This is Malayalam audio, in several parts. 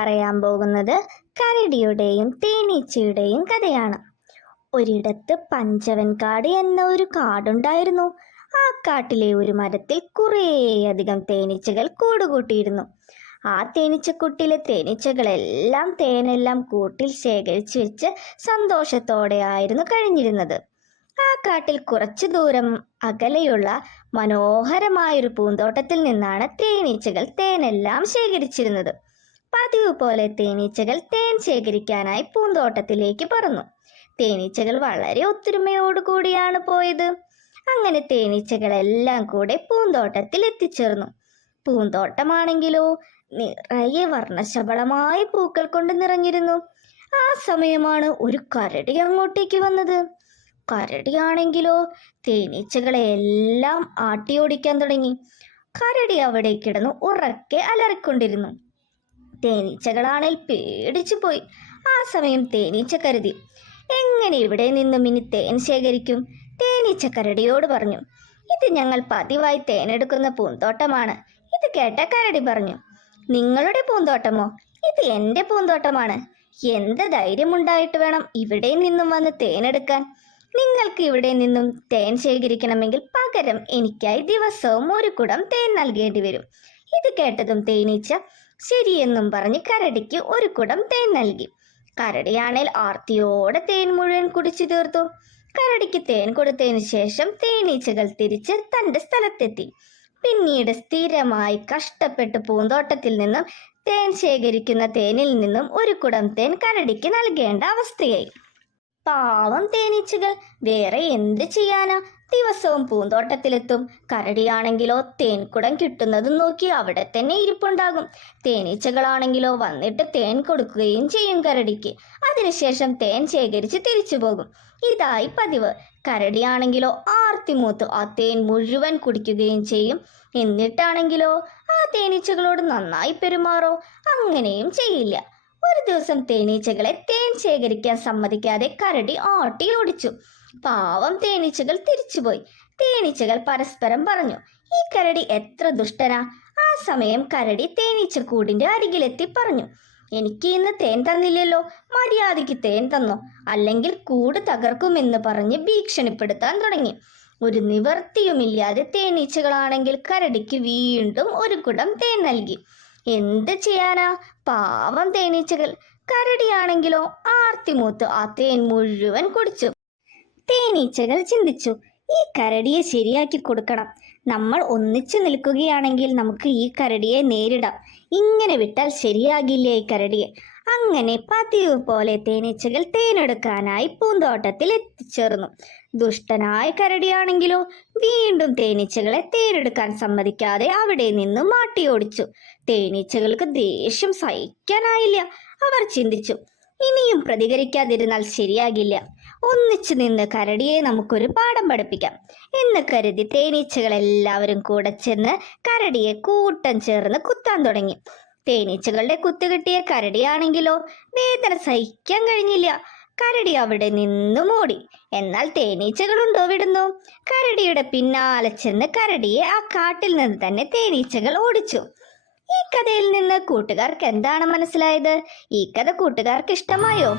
പറയാൻ പോകുന്നത് കരടിയുടെയും തേനീച്ചയുടെയും കഥയാണ്. ഒരിടത്ത് പഞ്ചവൻകാട് എന്ന ഒരു കാടുണ്ടായിരുന്നു. ആ കാട്ടിലെ ഒരു മരത്തിൽ കുറേയധികം തേനീച്ചകൾ കൂടുകൂട്ടിയിരുന്നു. ആ തേനീച്ചക്കൂട്ടിലെ തേനീച്ചകളെല്ലാം തേനെല്ലാം കൂട്ടിൽ ശേഖരിച്ചു വെച്ച് സന്തോഷത്തോടെയായിരുന്നു കഴിഞ്ഞിരുന്നത്. ആ കാട്ടിൽ കുറച്ചു ദൂരം അകലെയുള്ള മനോഹരമായൊരു പൂന്തോട്ടത്തിൽ നിന്നാണ് തേനീച്ചകൾ തേനെല്ലാം ശേഖരിച്ചിരുന്നത്. പതിവ് പോലെ തേനീച്ചകൾ തേൻ ശേഖരിക്കാനായി പൂന്തോട്ടത്തിലേക്ക് പറന്നു. തേനീച്ചകൾ വളരെ ഒത്തൊരുമയോടുകൂടിയാണ് പോയത്. അങ്ങനെ തേനീച്ചകളെല്ലാം കൂടെ പൂന്തോട്ടത്തിൽ എത്തിച്ചേർന്നു. പൂന്തോട്ടമാണെങ്കിലോ നിറയെ വർണ്ണശബളമായ പൂക്കൾ കൊണ്ട് നിറഞ്ഞിരുന്നു. ആ സമയമാണ് ഒരു കരടി അങ്ങോട്ടേക്ക് വന്നത്. കരടിയാണെങ്കിലോ തേനീച്ചകളെ എല്ലാം ആട്ടിയോടിക്കാൻ തുടങ്ങി. കരടി അവിടെ കിടന്നു ഉറക്കെ അലറിക്കൊണ്ടിരുന്നു. തേനീച്ചകളാണെങ്കിൽ പേടിച്ചു പോയി. ആ സമയം തേനീച്ച കരുതി, എങ്ങനെ ഇവിടെ നിന്നും ഇനി തേൻ ശേഖരിക്കും? തേനീച്ച കരടിയോട് പറഞ്ഞു, ഇത് ഞങ്ങൾ പതിവായി തേനെടുക്കുന്ന പൂന്തോട്ടമാണ്. ഇത് കേട്ട കരടി പറഞ്ഞു, നിങ്ങളുടെ പൂന്തോട്ടമോ? ഇത് എൻ്റെ പൂന്തോട്ടമാണ്. എന്ത് ധൈര്യമുണ്ടായിട്ട് വേണം ഇവിടെ നിന്നും വന്ന് തേനെടുക്കാൻ? നിങ്ങൾക്ക് ഇവിടെ നിന്നും തേൻ ശേഖരിക്കണമെങ്കിൽ പകരം എനിക്കായി ദിവസവും ഒരു കുടം തേൻ നൽകേണ്ടി വരും. ഇത് കേട്ടതും തേനീച്ച ശരിയെന്നും പറഞ്ഞ് കരടിക്ക് ഒരു കുടം തേൻ നൽകി. കരടിയാണേൽ ആർത്തിയോടെ തേൻ മുഴുവൻ കുടിച്ചു തീർത്തു. കരടിക്ക് തേൻ കൊടുത്തതിന് ശേഷം തേനീച്ചകൾ തിരിച്ച് തൻ്റെ സ്ഥലത്തെത്തി. പിന്നീട് സ്ഥിരമായി കഷ്ടപ്പെട്ട് പൂന്തോട്ടത്തിൽ നിന്നും തേൻ ശേഖരിക്കുന്ന തേനിൽ നിന്നും ഒരു കുടം തേൻ കരടിക്ക് നൽകേണ്ട അവസ്ഥയായി. പാവം തേനീച്ചകൾ വേറെ എന്ത് ചെയ്യാനാ? ദിവസവും പൂന്തോട്ടത്തിലെത്തും. കരടിയാണെങ്കിലോ തേൻകുടം കിട്ടുന്നതും നോക്കി അവിടെ തന്നെ ഇരിപ്പുണ്ടാകും. തേനീച്ചകളാണെങ്കിലോ വന്നിട്ട് തേൻ കൊടുക്കുകയും ചെയ്യും കരടിക്ക്. അതിനുശേഷം തേൻ ശേഖരിച്ച് തിരിച്ചു പോകും. ഇതായി പതിവ്. കരടിയാണെങ്കിലോ ആർത്തിമൂത്ത് ആ തേൻ മുഴുവൻ കുടിക്കുകയും ചെയ്യും. എന്നിട്ടാണെങ്കിലോ ആ തേനീച്ചകളോട് നന്നായി പെരുമാറോ? അങ്ങനെയും ചെയ്യില്ല. ഒരു ദിവസം തേനീച്ചകളെ തേൻ ശേഖരിക്കാൻ സമ്മതിക്കാതെ കരടി ആട്ടി ഓടിച്ചു. പാവം തേനീച്ചകൾ തിരിച്ചുപോയി. തേനീച്ചകൾ പരസ്പരം പറഞ്ഞു, ഈ കരടി എത്ര ദുഷ്ടനാ. ആ സമയം കരടി തേനീച്ചക്കൂടിന്റെ അരികിലെത്തി പറഞ്ഞു, എനിക്ക് ഇന്ന് തേൻ തന്നില്ലല്ലോ, മര്യാദയ്ക്ക് തേൻ തന്നോ, അല്ലെങ്കിൽ കൂട് തകർക്കുമെന്ന് പറഞ്ഞ് ഭീഷണിപ്പെടുത്താൻ തുടങ്ങി. ഒരു നിവർത്തിയുമില്ലാതെ തേനീച്ചകളാണെങ്കിൽ കരടിക്ക് വീണ്ടും ഒരു കുടം തേൻ നൽകി. എന്ത് ചെയ്യാനാ? പാവം തേനീച്ചകൾ. കരടിയാണെങ്കിലോ ആർത്തിമൂത്ത് ആ തേൻ മുഴുവൻ കുടിച്ചു. തേനീച്ചകൾ ചിന്തിച്ചു, ഈ കരടിയെ ശരിയാക്കി കൊടുക്കണം. നമ്മൾ ഒന്നിച്ചു നിൽക്കുകയാണെങ്കിൽ നമുക്ക് ഈ കരടിയെ നേരിടാം. ഇങ്ങനെ വിട്ടാൽ ശരിയാകില്ലേ ഈ കരടിയെ? അങ്ങനെ പതിവ് പോലെ തേനീച്ചകൾ തേനെടുക്കാനായി പൂന്തോട്ടത്തിൽ എത്തിച്ചേർന്നു. ദുഷ്ടനായ കരടിയാണെങ്കിലോ വീണ്ടും തേനീച്ചകളെ തേനെടുക്കാൻ സമ്മതിക്കാതെ അവിടെ നിന്നും മാട്ടിയോടിച്ചു. തേനീച്ചകൾക്ക് ദേഷ്യം സഹിക്കാനായില്ല. അവർ ചിന്തിച്ചു, ഇനിയും പ്രതികരിക്കാതിരുന്നാൽ ശരിയാകില്ല. ഒന്നിച്ചു നിന്ന് കരടിയെ നമുക്കൊരു പാഠം പഠിപ്പിക്കാം എന്ന് കരുതി തേനീച്ചകളെല്ലാവരും കൂടെ ചെന്ന് കരടിയെ കൂട്ടം ചേർന്ന് കുത്താൻ തുടങ്ങി. തേനീച്ചകളുടെ കുത്തുകിട്ടിയ കരടിയാണെങ്കിലോ വേദന സഹിക്കാൻ കഴിഞ്ഞില്ല. കരടി അവിടെ നിന്നും ഓടി. എന്നാൽ തേനീച്ചകളുണ്ടോ വിടുന്നു? കരടിയുടെ പിന്നാലെ ചെന്ന് കരടിയെ ആ കാട്ടിൽ നിന്ന് തന്നെ തേനീച്ചകൾ ഓടിച്ചു. ഈ കഥയിൽ നിന്ന് കൂട്ടുകാർക്ക് എന്താണ് മനസ്സിലായത്? ഈ കഥ കൂട്ടുകാർക്ക് ഇഷ്ടമായോ?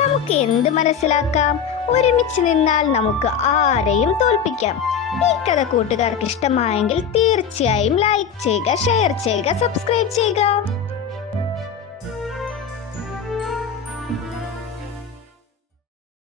നമുക്ക് എന്ത് മനസ്സിലാക്കാം? ഒരുമിച്ച് നിന്നാൽ നമുക്ക് ആരെയും തോൽപ്പിക്കാം. ഈ കഥ കൂട്ടുകാർക്ക് ഇഷ്ടമായെങ്കിൽ തീർച്ചയായും ലൈക്ക് ചെയ്യുക, ഷെയർ ചെയ്യുക, സബ്സ്ക്രൈബ് ചെയ്യുക.